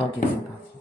Ok, c'est parti.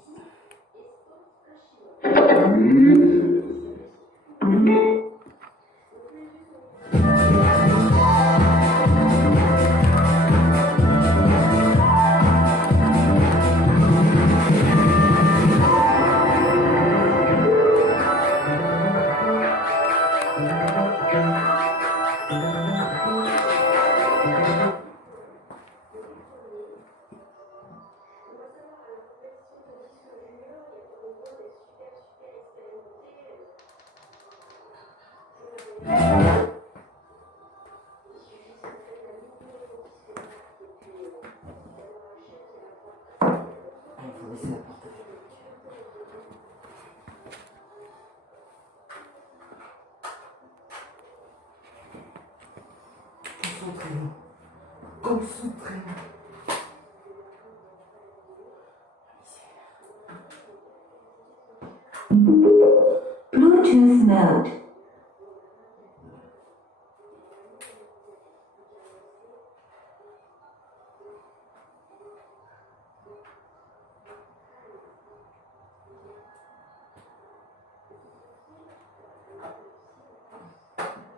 Il faut laisser la porte avec. Concentrez-vous. Concentrez-vous. Bluetooth mode.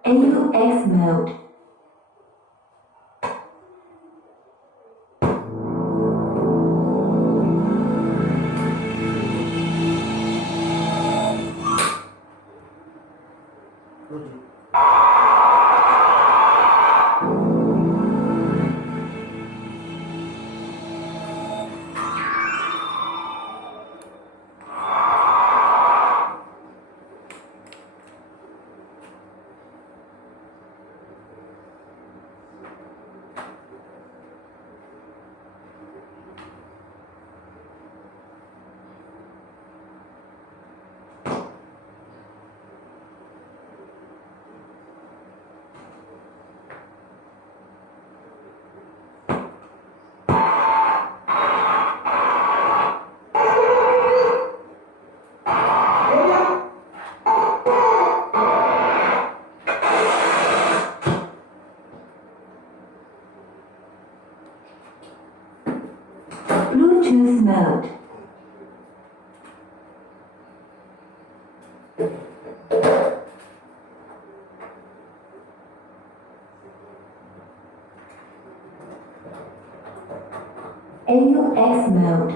AUX mode. Bluetooth mode. AUX mode.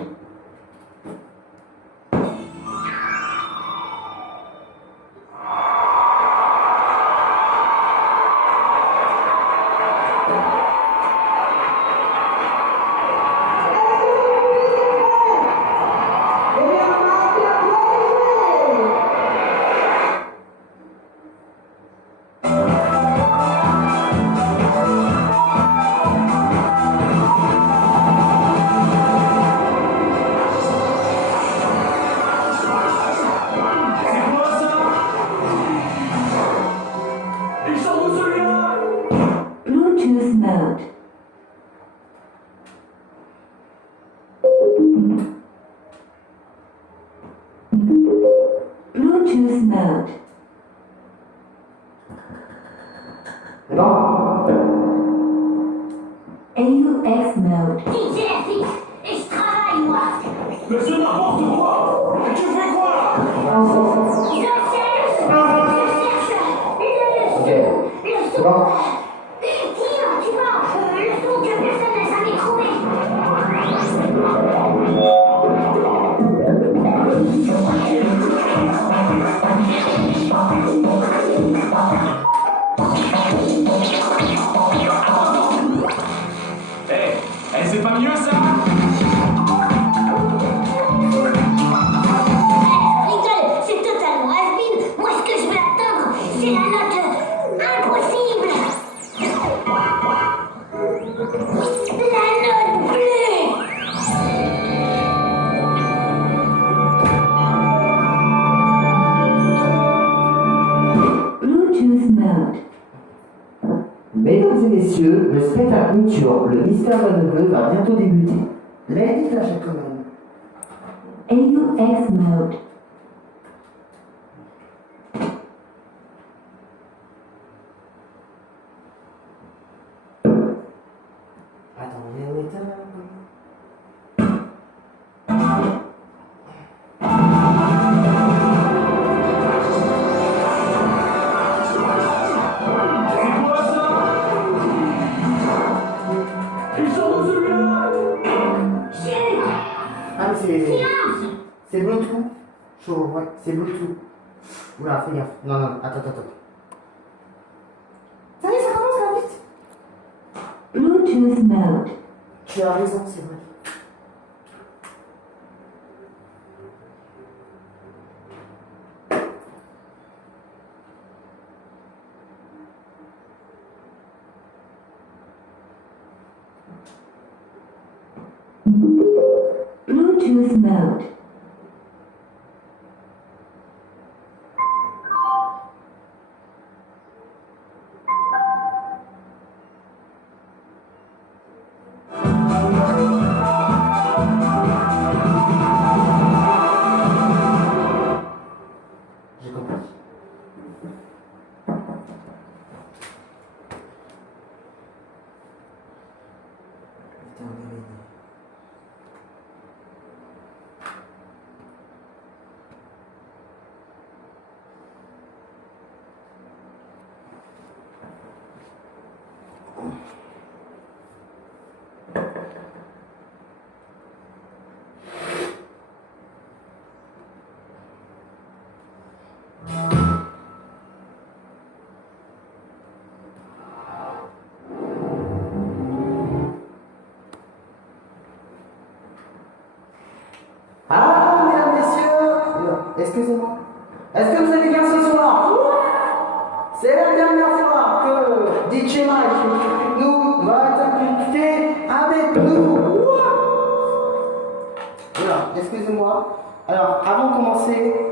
Bluetooth mode. Bluetooth mode. C'est bon? AUX mode. DJFX, et je travaille moi. Mais c'est n'importe quoi! Tu fais quoi là? Je cherche le son. Tiens, tu vois, le son que personne n'a jamais trouvé. C'est pas mieux ça? Rigole, c'est totalement has-been. Moi, ce que je veux atteindre, c'est la note impossible. La note bleue. Bluetooth mode. Mesdames et messieurs, le spectacle nocturne, le mystère de la Bleu va bientôt débuter. Ladies and gentlemen. AUX mode. Attends, il y a une étape. Silence! C'est Bluetooth. Chaud, ouais, c'est Bluetooth. Oula, fais gaffe. Non, non, attends. Ça y est, ça commence là, vite. Bluetooth mode. Tu as raison, c'est vrai. Bluetooth mode. J'ai compris. Putain, bébé. Ah, mesdames, messieurs, excusez-moi. Est-ce que vous allez bien ce soir? C'est la dernière fois que DJ Mike nous va interpréter avec nous. Voilà, excusez-moi. Alors, avant de commencer,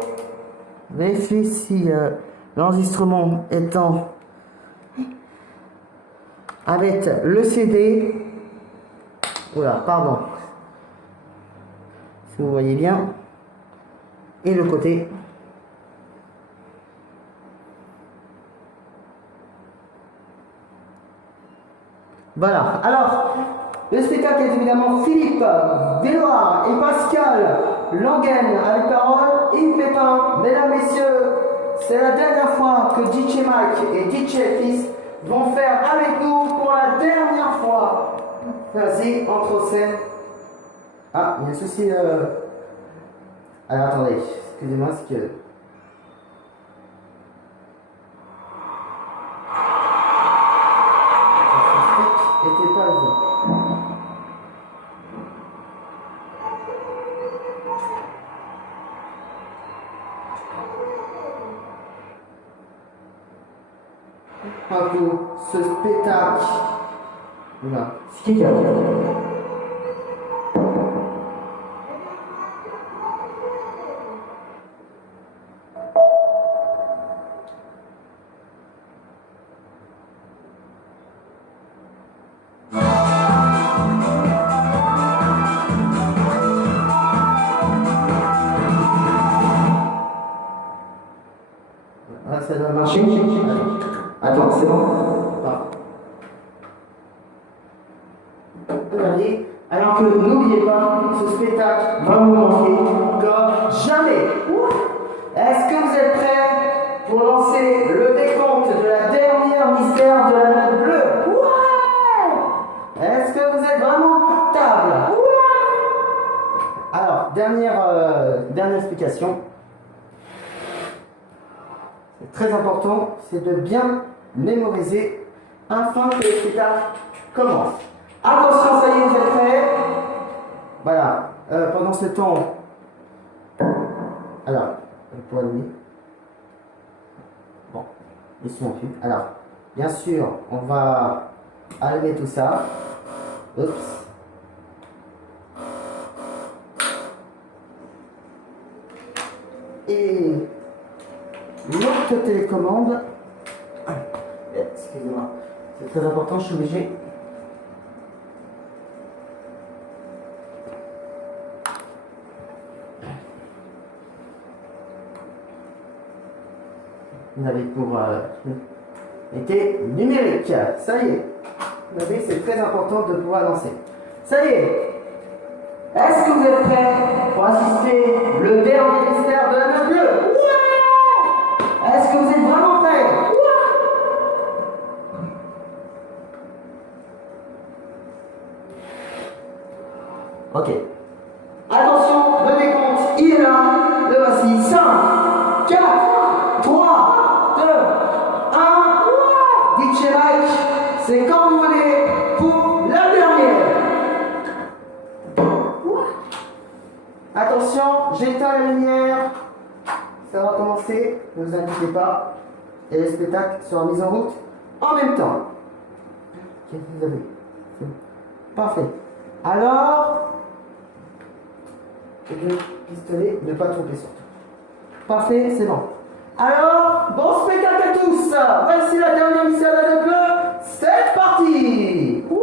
vérifiez si l'enregistrement étant avec le CD. Voilà, pardon. Si vous voyez bien. Et le côté. Voilà. Alors, le spectacle est évidemment Philippe, Déloire et Pascal Langen avec parole, Yves Pépin. Mesdames, messieurs, c'est la dernière fois que DJ Mike et DJ Fils vont faire avec nous pour la dernière fois. Vas-y, entre scène. Ah, il y a un souci. Alors attendez, excusez-moi, c'est que. Le stick était pas là. Un coup, ce spectacle. Voilà. C'est qui a ça doit marcher. Attends, c'est bon. Regardez. Alors que n'oubliez pas, ce spectacle va vous manquer comme jamais. Est-ce que vous êtes prêts pour lancer le décompte de la dernière mystère de la note bleue? Ouais. Est-ce que vous êtes vraiment table? Ouais. Alors, dernière explication. C'est très important, c'est de bien mémoriser afin que le spectacle commence. Attention, ça y est, vous êtes prêts? Voilà, pendant ce temps, alors, pour allumer. Bon, ils sont en vue. Alors, bien sûr, on va allumer tout ça. Oups. Et l'autre télécommande, excusez-moi, c'est très important, je suis obligé. Vous avez pour été numérique, ça y est. Vous avez, c'est très important de pouvoir lancer. Ça y est. Est-ce que vous êtes prêts pour assister le dernier mystère de la note bleue? Ouais. Est-ce que vous êtes vraiment prêts? Ouais. Ok. Attention, le voici. 5, 4, 3, 2, 1. DJ Mike, c'est quand vous voulez pour la dernière. Attention, j'éteins la lumière. Ça va commencer, ne vous inquiétez pas. Et le spectacle sera mis en route en même temps. Qu'est-ce que vous avez? C'est bon. Parfait. Alors, le pistolet, ne pas tromper surtout. Parfait, c'est bon. Alors, bon spectacle à tous. Voici la dernière mission à la bleu. C'est parti. Ouh.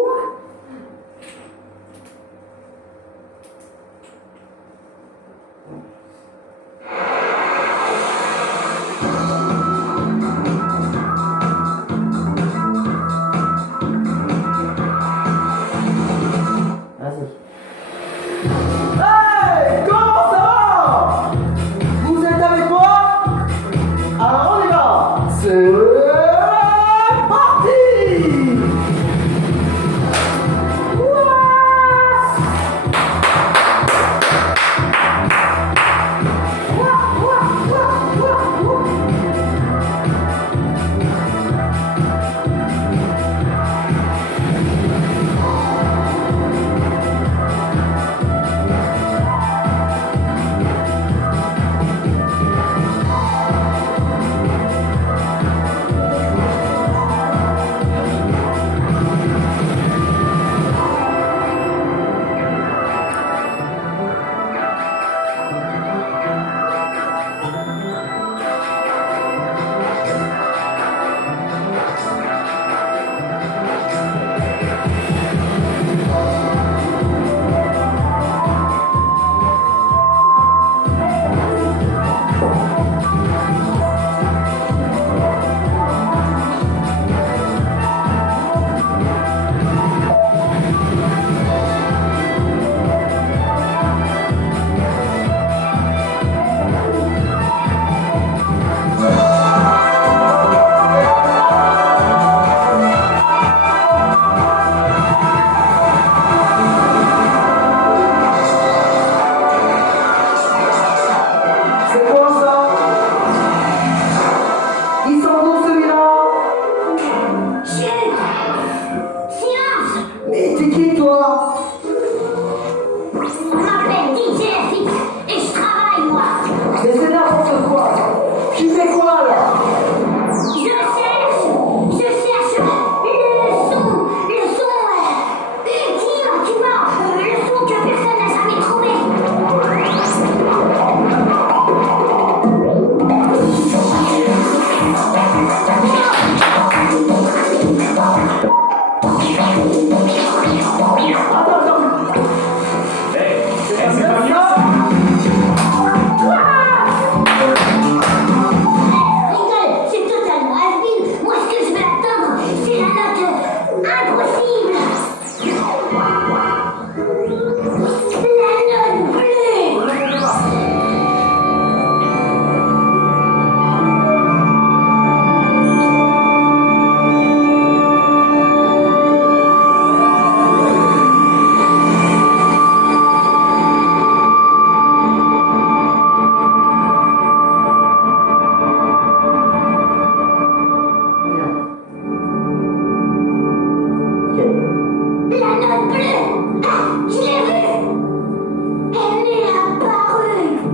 Hey, comment ça va? Vous êtes avec moi? Alors on y va. C'est parti.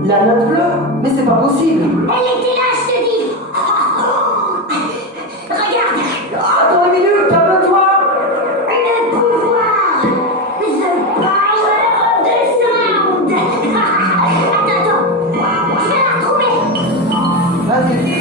La note bleue? Mais c'est pas possible! Elle était là, je te dis! Regarde! Attends une minute, calme-toi! Le pouvoir! The power of the sound! Attends, je vais la retrouver! Vas-y!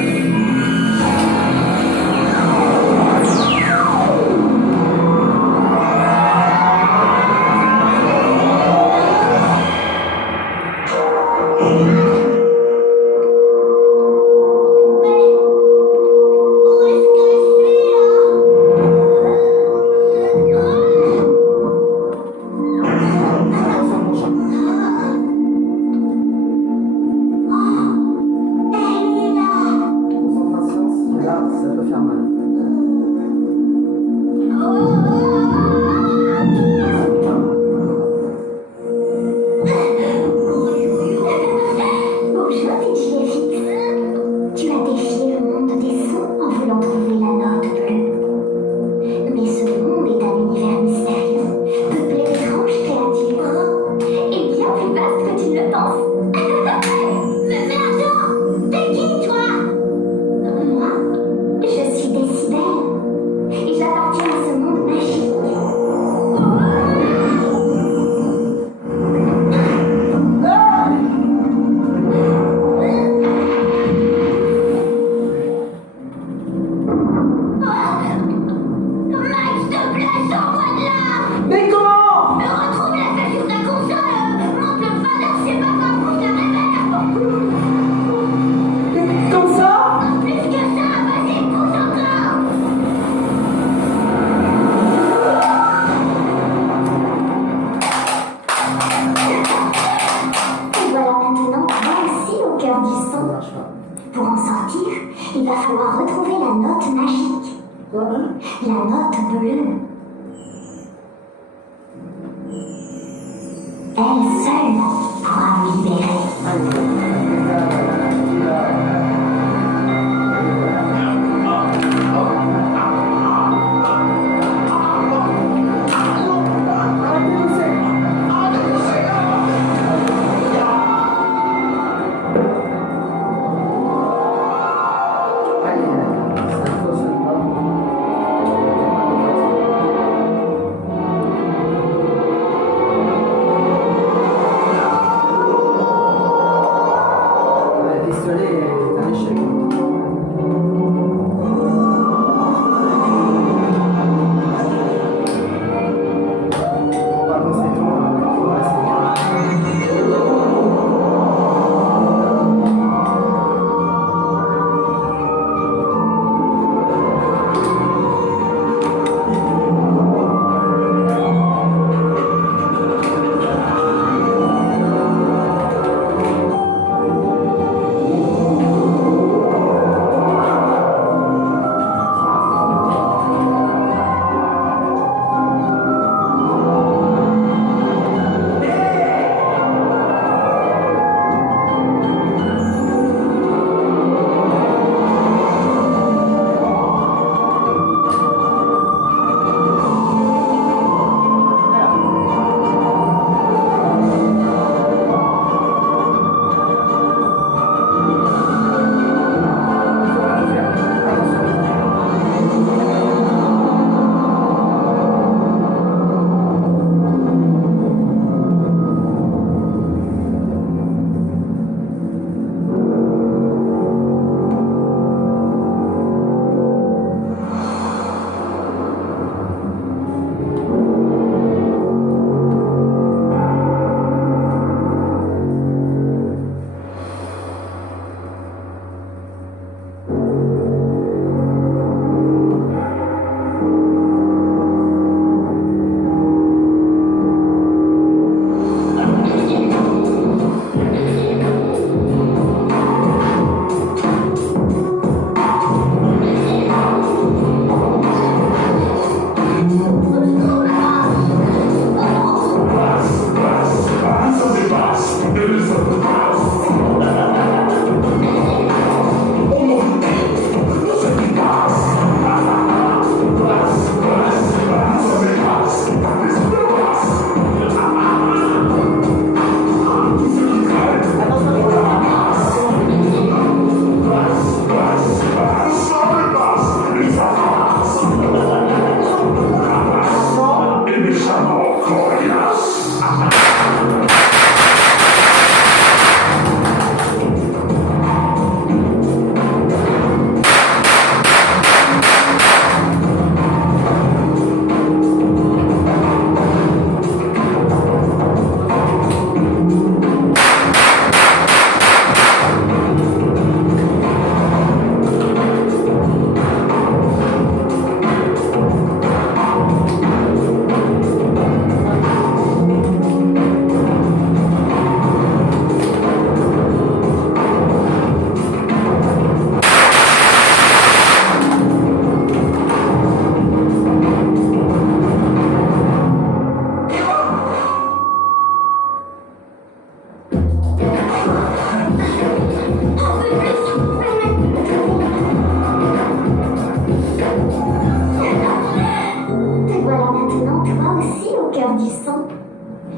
Pour en sortir, il va falloir retrouver la note magique. Quoi, hein? La note bleue. Elle seule pourra vous libérer. Le pistolet est un échec. Par conséquent, il faut rester.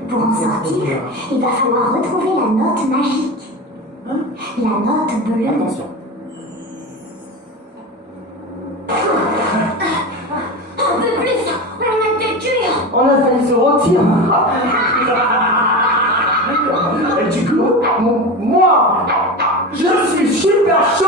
Pour en sortir, il va falloir retrouver la note magique. Hein? La note bleue. Attention. Un peu plus, on a été cuire. On a failli se rôtir. Et du coup, moi, je suis super chaud.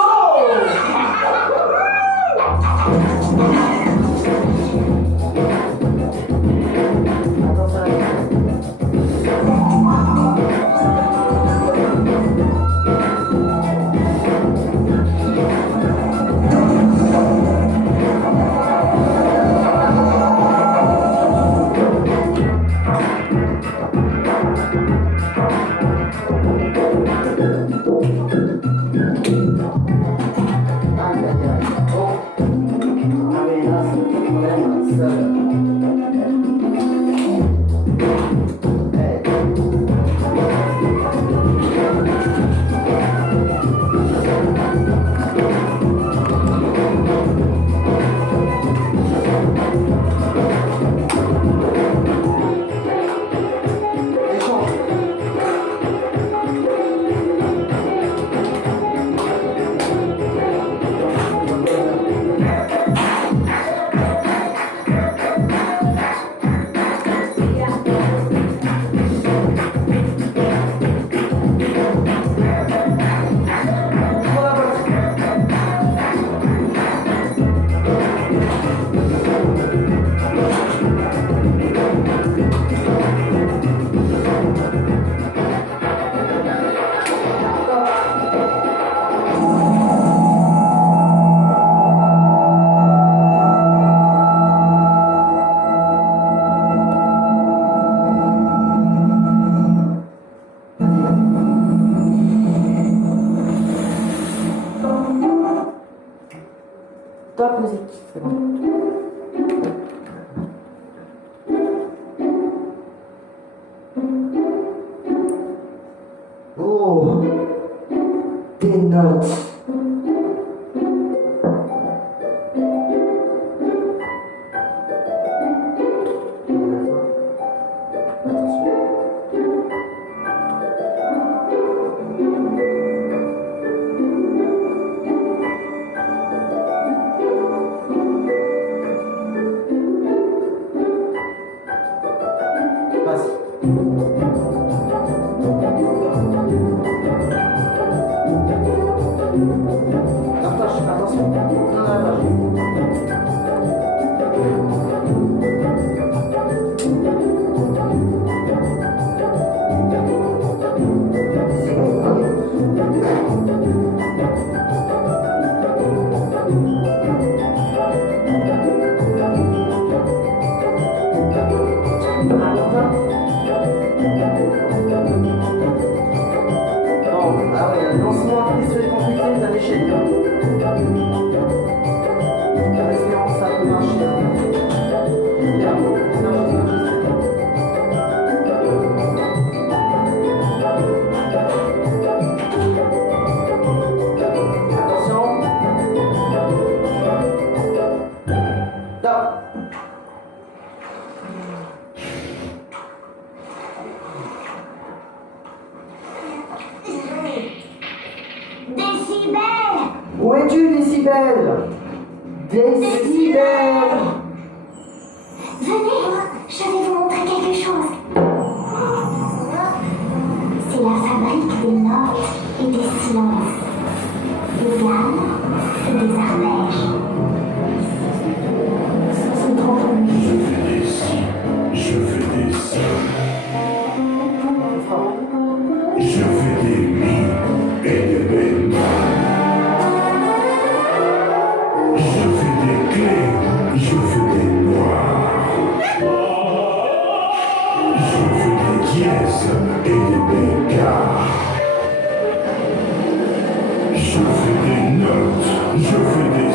Stop musique, c'est bon. Oh, des notes. Attention, non, Décibel! où es-tu, Décibel? Décibel! Venez, je vais vous montrer quelque chose. C'est la fabrique des notes et des silences. Des gammes et des arpèges. C'est trop bon. Je fais des si, je fais des ça. Je fais des mi et des bémol. Je fais des clés, je fais des noirs. Je fais des dièses et des bécards. Je fais des notes, je fais des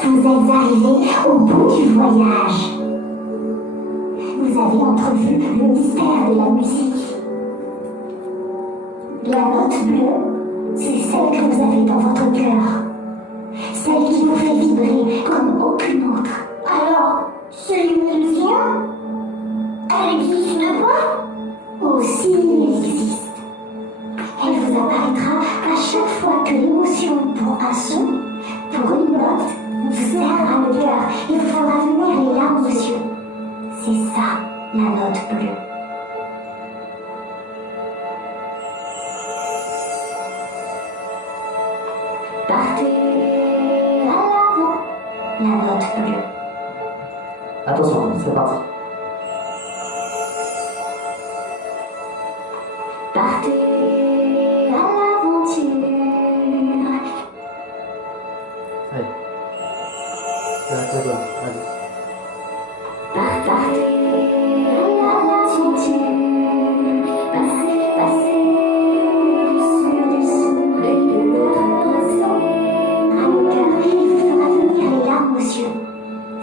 Vous êtes arrivés au bout du voyage. Vous avez entrevu le mystère de la musique. La note bleue, c'est celle que vous avez dans votre cœur. Celle qui vous fait vibrer comme aucune autre. Alors, c'est une illusion? Elle existe pas? Aussi, elle existe. Elle vous apparaîtra à chaque fois que l'émotion pour un son, pour une note, vous serrera le cœur et vous fera venir les larmes aux yeux. C'est ça, la note bleue. Partez à l'avant, la note bleue. Attention, c'est parti. Partez à l'aventure. Allez. C'est la clé, allez. Partez à l'aventure. Passez du son et de l'autre son. À mon cœur, il vous fera venir les larmes aux yeux.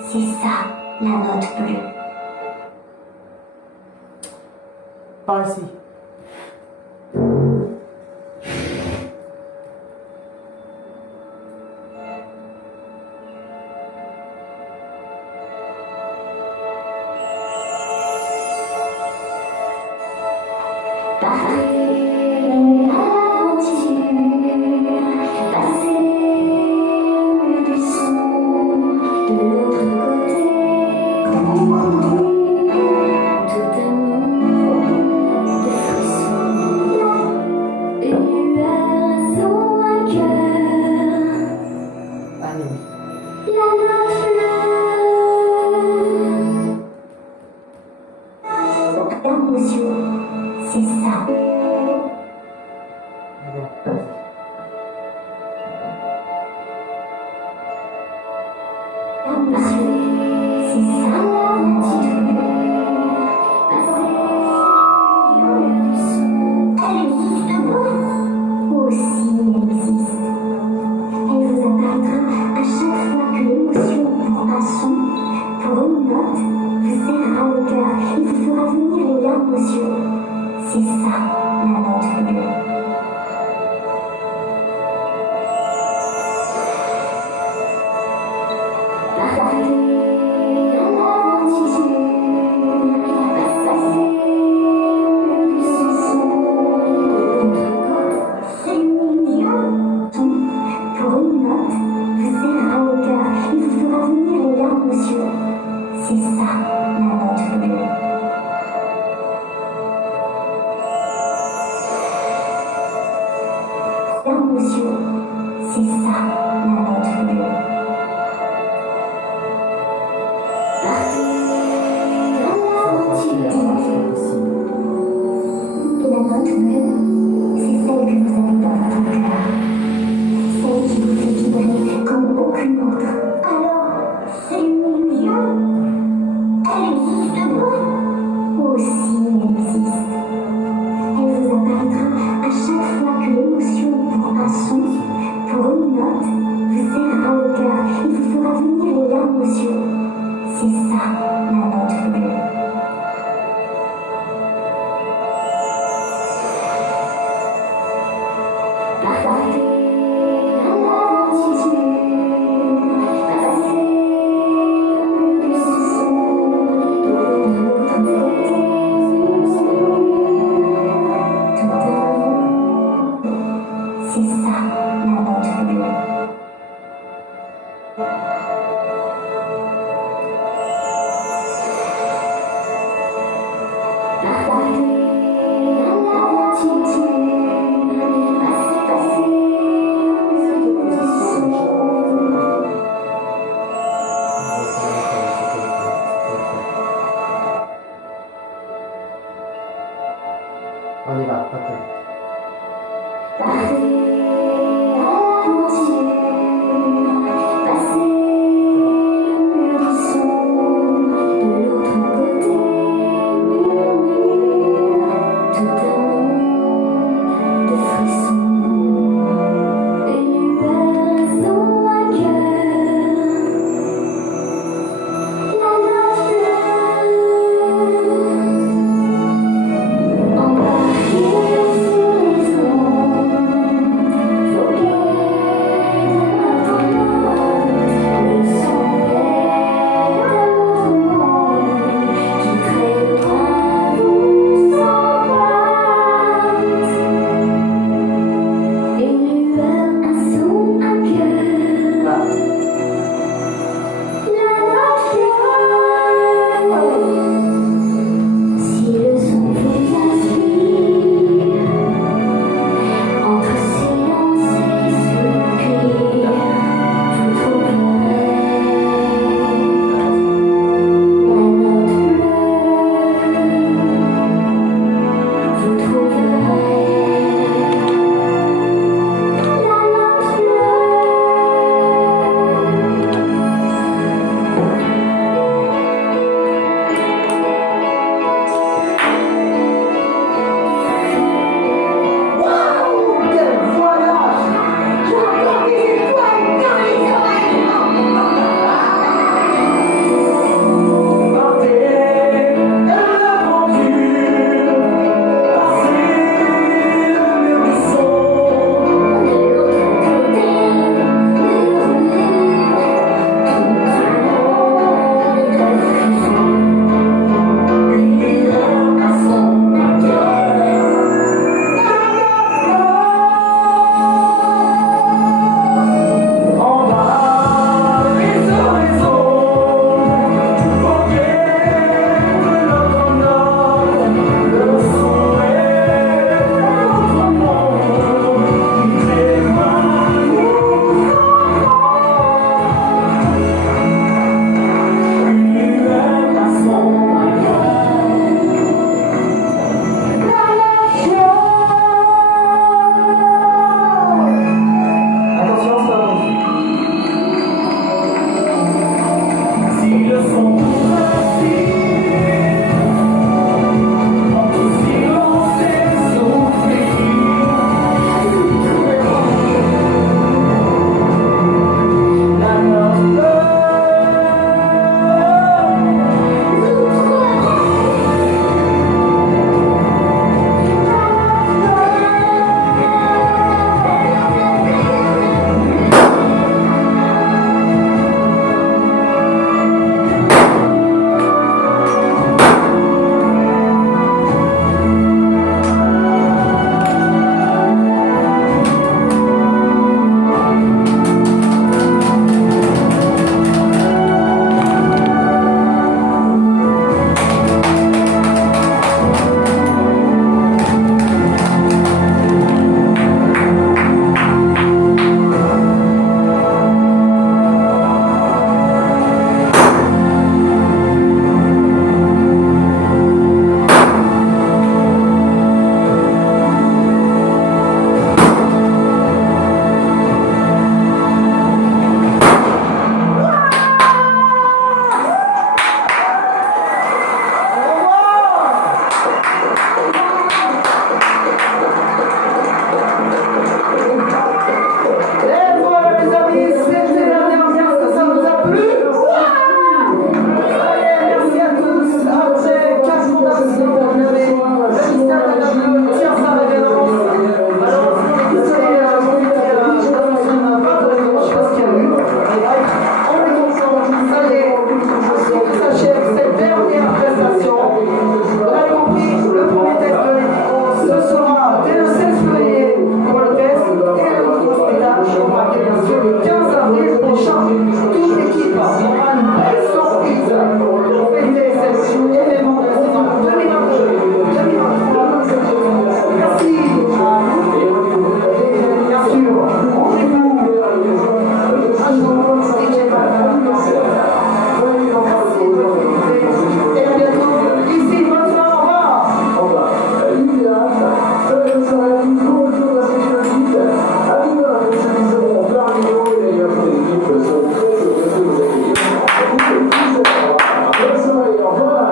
C'est ça, la note bleue. Par ici. C'est ça. On y va, attends. Passez à l'aventure, passez vu? Merci à tous. Après 4 jours d'accident, vous avez le mystère de la bleue tire sa révérence. Malheureusement, les pistolets ne fonctionnent pas correctement, je sais pas ce qu'il y a eu. Mais bref, on est content, ça y est, ainsi que s'achève cette dernière prestation. Vous avez compris, le premier test de l'équipe, ce sera dès le 16 février pour le test et le nouveau spectacle aura lieu bien sûr le 15 avril prochain. Toute l'équipe aura une belle surprise pour fêter cet événement de la saison 2022-2023. Merci à vous et bien sûr, rendez-vous un jour DJ Malcolm. Merci de votre fidélité et à bientôt ici. Bonne soirée, au revoir.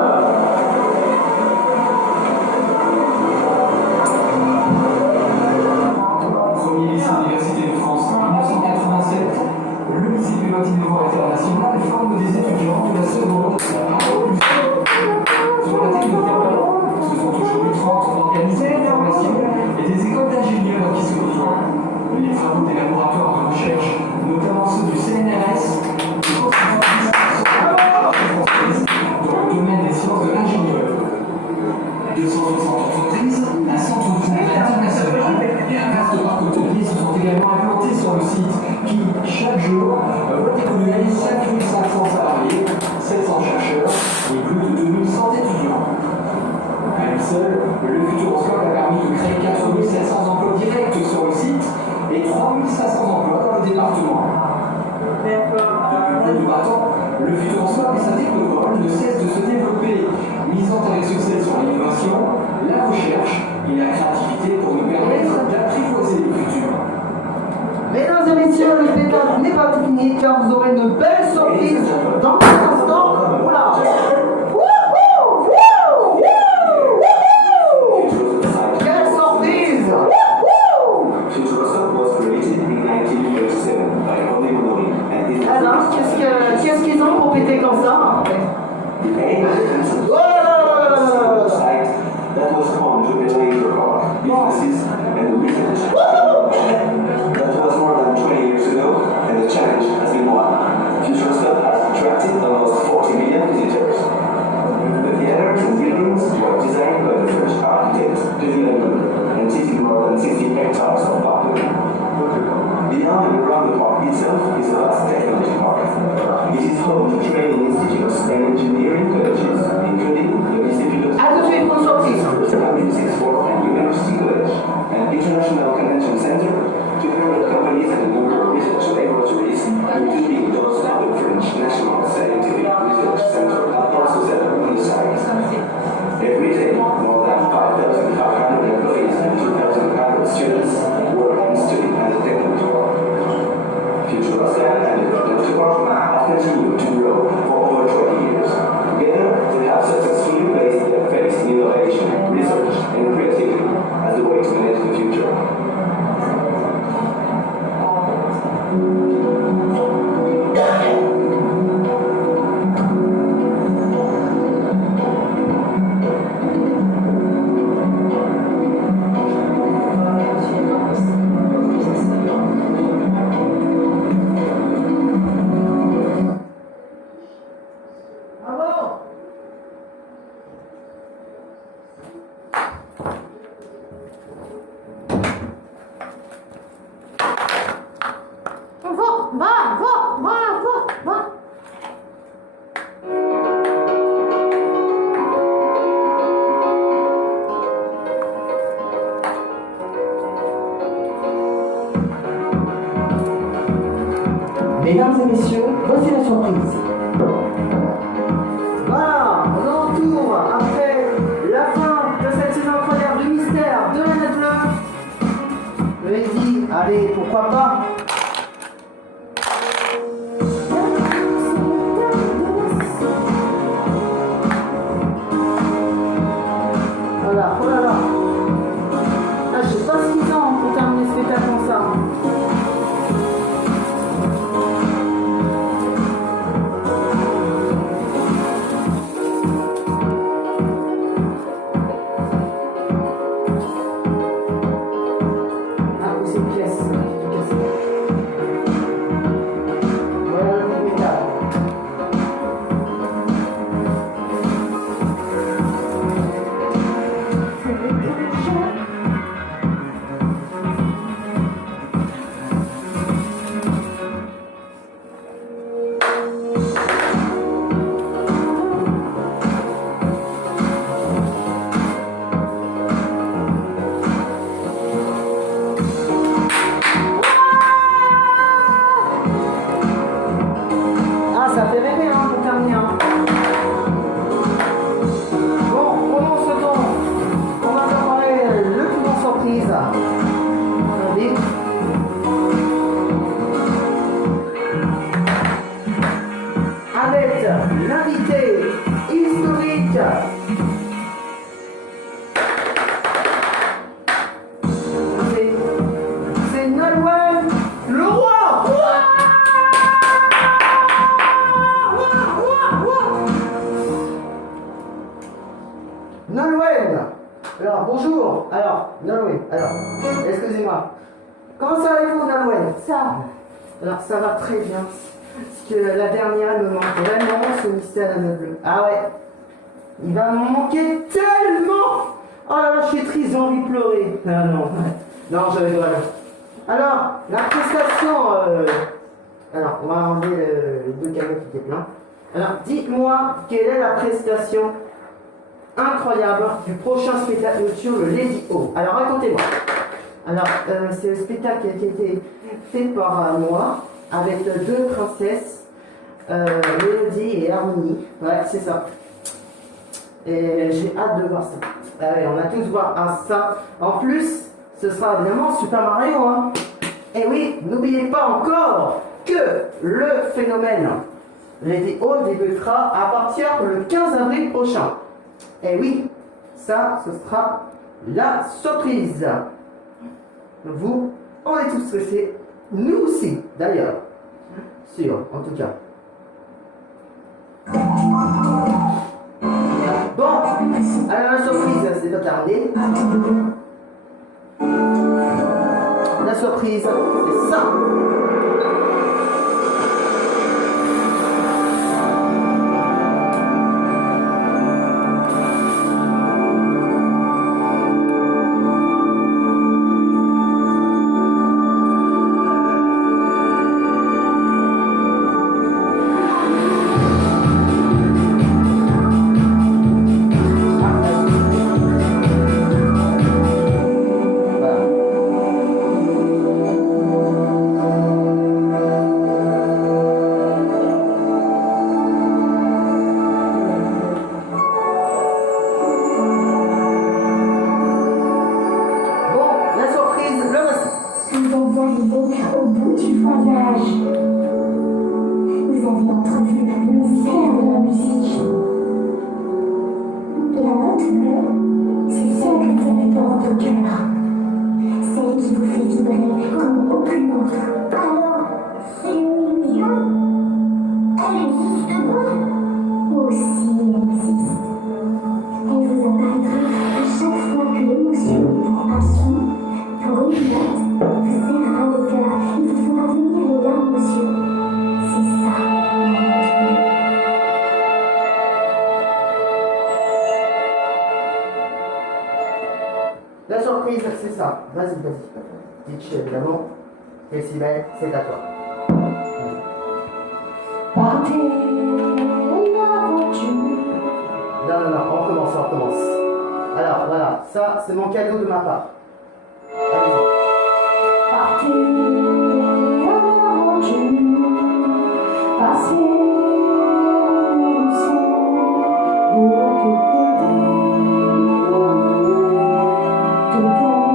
Premier lycée d'Université de France en 1987, le lycée pilote innovant international forme des étudiants de la seconde sur la technologie. Ce sont aujourd'hui 30 organismes de formation et des écoles d'ingénieurs qui se rejoignent. Les travaux des laboratoires de recherche, notamment ceux du CNRS, dans le domaine des sciences de l'ingénieur. 260 entreprises, un centre de congrès international et un vaste parc hôtelier se sont également implantés sur le site qui, chaque jour, voit évoluer 5500 salariés, 700 chercheurs et plus de 2100 étudiants. À lui seul, le Futuroscope a permis de créer 4700 emplois directs sur le site et 3500 emplois dans le département. Depuis plus de 20 ans, le Futuroscope et sa technopole ne cessent de se développer, misant avec succès sur l'innovation, la recherche et la créativité pour nous permettre d'apprivoiser le futur. Mesdames et messieurs, le spectacle n'est pas fini car vous aurez une belle surprise dans quelques instants. Voilà. Quelle surprise! Futuroscope was created in 1937 by René Monori and his Alors, qu'est-ce qu'ils ont pour péter comme ça? aim site that was home to the labor park, businesses and research. That was more than 20 years ago, and the challenge has been won. Futuroscope has attracted almost 40 million visitors. The theaters and buildings were designed by the French architect Denis Lalonde and taking more than 60 hectares of parkland. Beyond and around the park itself is a vast technology park. It is home to training institutes and engineering colleges, including the Lycée Pilote, À tout de suite pour une surprise. Sixth Form and University College, an international convention center to promote companies and a number of research laboratories, including those of the French National Scientific Research Center, also several on the site. Every day, more than 5,500 employees and 2,500 students work and study at the technology park. Futuroscope and the technology park have continued to grow for over 20 years. Together, they have successfully faced innovation, research, and creativity as the way to manage the future. Bravo! Va! Mesdames et messieurs, voici la surprise. Voilà, au retour après la fin de cette saison première du mystère de la Nette Bleue. Je l'ai dit, allez, pourquoi pas. Voilà, oh là là. Ah, je sais pas ce qu'ils ont pour terminer ce spectacle comme ça. fête l'invité historique. C'est Nolwenn le roi. Nolwenn. Alors bonjour. Alors Nolwenn. Alors excusez-moi. Comment ça allez-vous Nolwenn? Ça, Alors ça va très bien. Parce que la dernière elle me manque vraiment ce mystère bleu. Ah ouais. Il va me manquer tellement. Oh là là, je suis triste, j'ai envie de pleurer. Ah non, non, je rigole. Alors, la prestation. Alors, on va enlever les deux cadeaux qui étaient pleins. Alors, dites-moi quelle est la prestation incroyable du prochain spectacle sur le Lady O. Alors, racontez-moi. Alors, c'est le spectacle qui a été fait par moi avec deux princesses, Mélodie et Harmonie. Ouais, c'est ça. Et j'ai hâte de voir ça. Ah ouais, on a tous voir ça. En plus, ce sera évidemment Super Mario. Hein. Et oui, n'oubliez pas encore que le phénomène Lady O débutera à partir le 15 avril prochain. Et oui, ça, ce sera la surprise. Vous, on est tous stressés. Nous aussi, d'ailleurs. Sûr, en tout cas. Bon, alors la surprise, c'est pas terminé. La surprise, c'est ça. Au bout du voyage, vous avez entendu le mystère de la musique. La note bleue, c'est celle que vous avez dans votre cœur. Celle qui vous fait vibrer comme aucune autre. Alors, c'est une illusion? Elle existe pas? Aussi, elle existe. Elle vous apparaîtra à chaque fois que l'émotion, pour un son, pour une note, vous serrera le cœur et vous fera venir les larmes aux yeux. C'est ça, la note bleue. La surprise, c'est ça. Vas-y, vas-y. Ditch, évidemment. Et si belle, c'est à toi. Partez l'aventure. Non, non, non, on recommence. Alors, voilà, ça, c'est mon cadeau de ma part. Allez-y. Partez l'aventure. Passez le sang de l'autre côté. Partez l'aventure.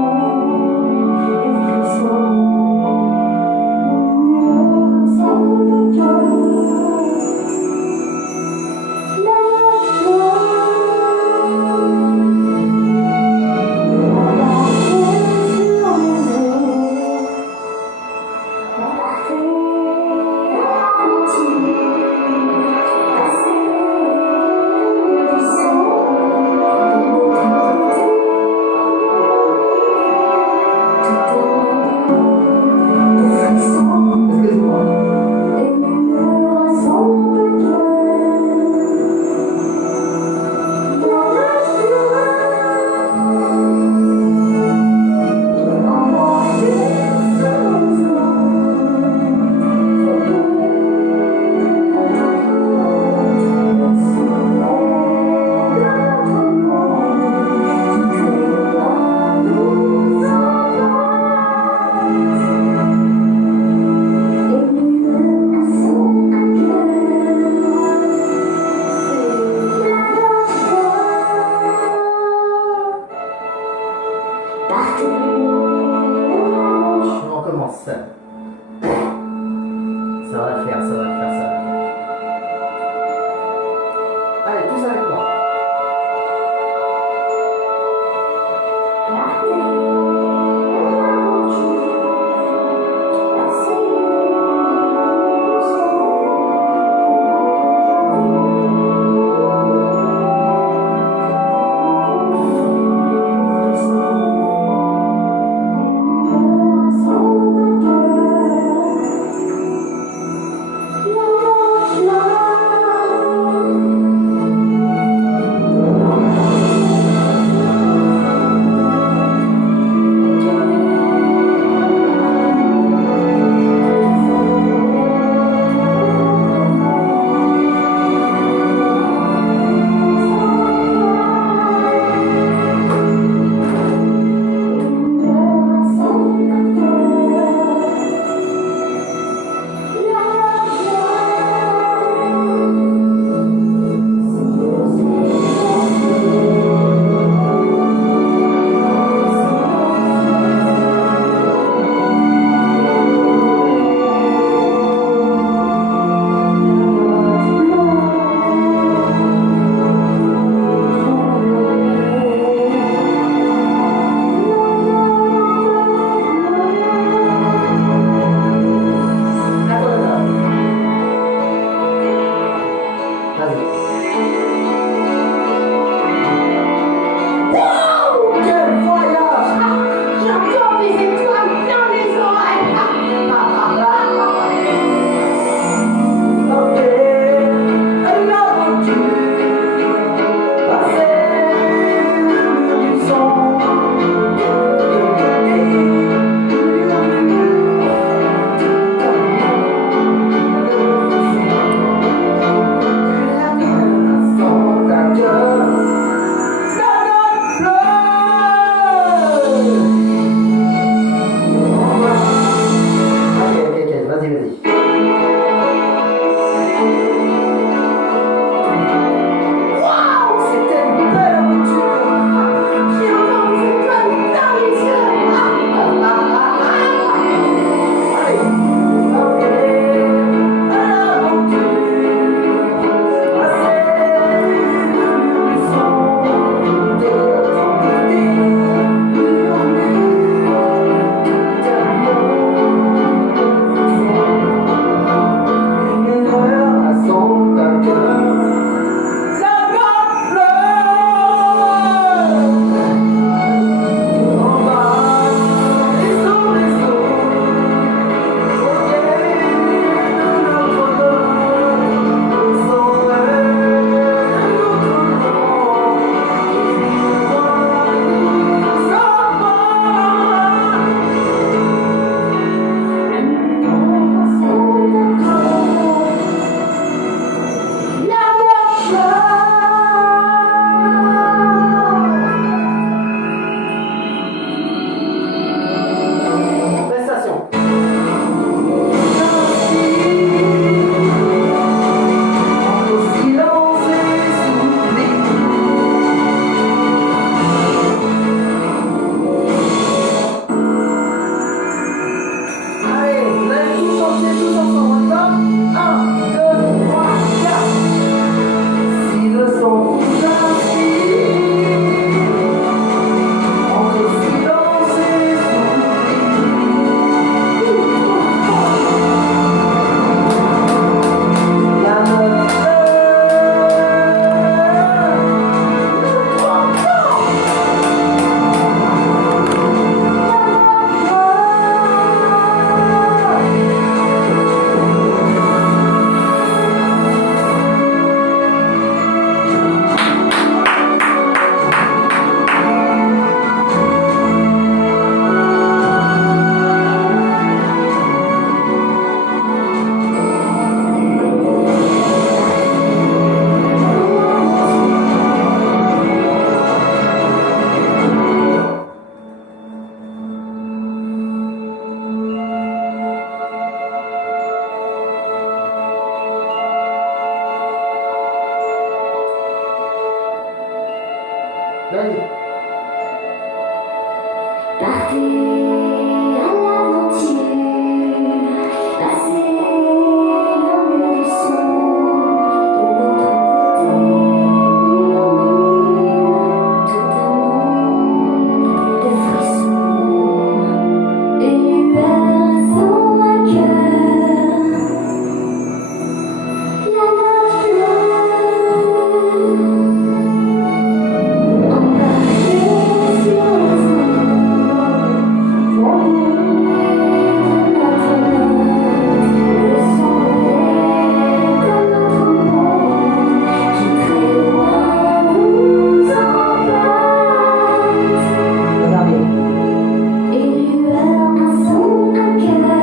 Vas-y. Partez à l'aventure, passez le mur du son, de l'autre côté du mur, tout un monde de frissons, une lueur sans vainqueur, la note pleure, embarquée sur les Regardez. Attention, tiens pas.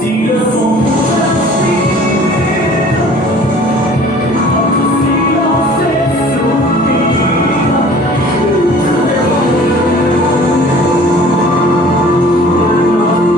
Si le son vous inspire, entre silence et soupir, vous trouverez la note bleue. Vous trouverez la note bleue.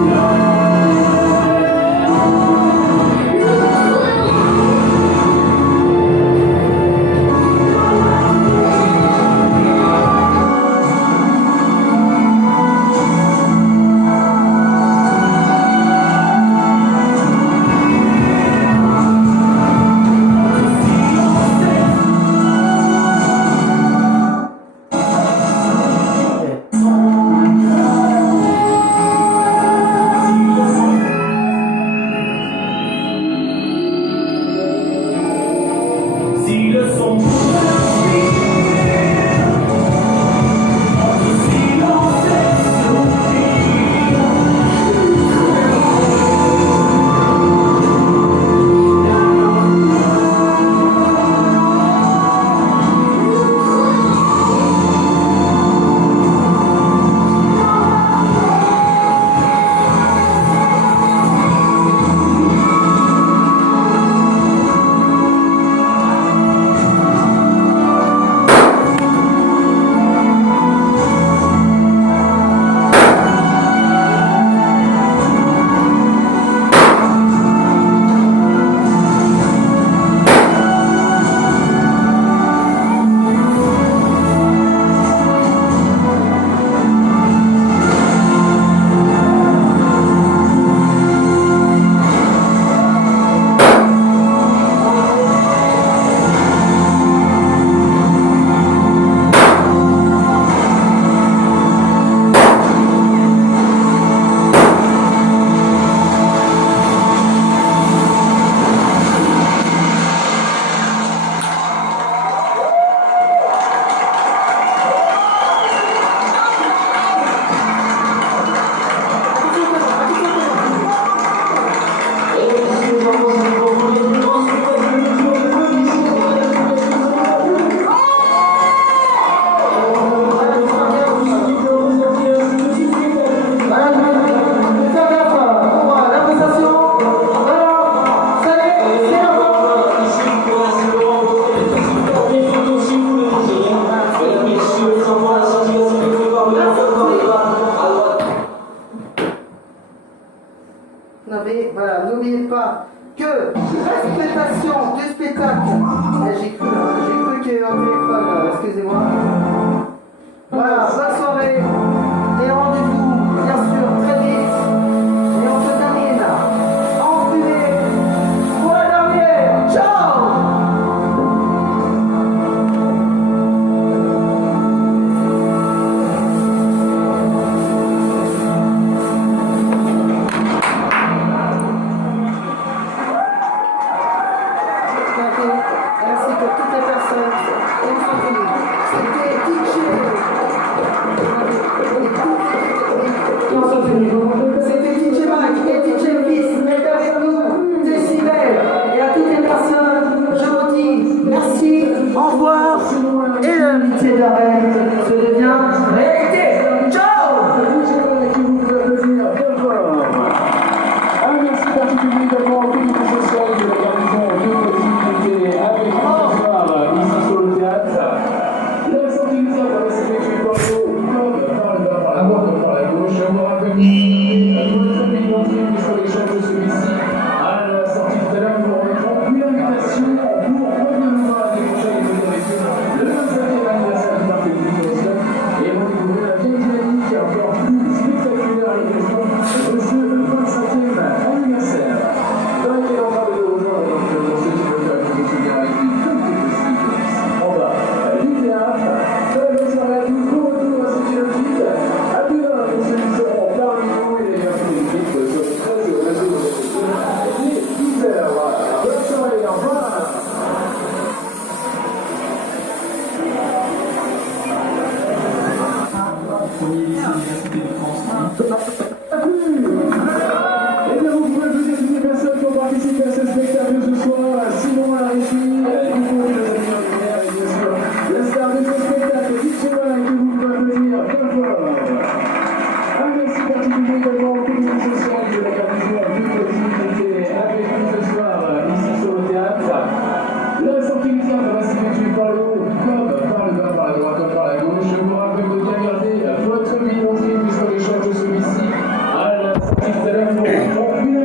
n'oubliez pas que respectation du spectacle. J'ai cru qu'il y avait un téléphone, excusez-moi. Voilà, bonne soirée. Et rendez-vous, bien sûr, très vite. Et on se termine en fumée. Voilà, bien. Ciao. Ainsi que toutes les personnes qui sont venues. C'était DJ. C'était DJ Mike et DJ Fils. Mettez avec nous Décibel. Et à toutes les personnes, je vous dis merci, au revoir. Et l'amitié de la reine se devient réalité. Ciao. Un merci particulièrement au comité social de la garnison de Petit avec nous ce soir ici sur le théâtre. La sortie du théâtre va s'effectuer par le haut, comme par le bas, par la droite, comme par la gauche. Je vous rappelle pour les amis identiques qui sont les chefs de celui-ci. À la sortie tout à l'heure, nous remettrons une invitation pour revenir nous voir l'année prochaine et venir avec eux le 25e anniversaire du parc de l'Éducation et on découvrir la vieille dynamique encore plus spectaculaire à l'occasion de ce 25e anniversaire. Dans laquelle on va de rejoindre donc pour ceux qui veulent faire une souvenir avec lui comme c'est possible en bas du théâtre. Très bonne soirée à tous, bon retour à ceux qui le quittent. À plus d'un pour ceux qui seront parmi nous et les versions des équipes sur le 13 et au réseau de et 10h. Bonne soirée, au revoir. Premier lycée Université de France. Et bien, vous pouvez applaudir toutes les personnes qui ont participé à ce spectacle ce soir. Simon à la régie, Nico et nos amis en lumière, et bien sûr, le star de ce spectacle, DJ Mike, que vous pouvez applaudir très fort. Un merci particulier également au comité social de la garnison de Petit qui était avec nous ce soir, ici sur le théâtre. La sortie du théâtre va s'effectuer par le haut, comme par le bas, par la droite, comme par la gauche. Je vous rappelle de bien garder votre billetterie puisque les chefs de celui-ci. À la sortie tout à l'heure, nous reprendrons une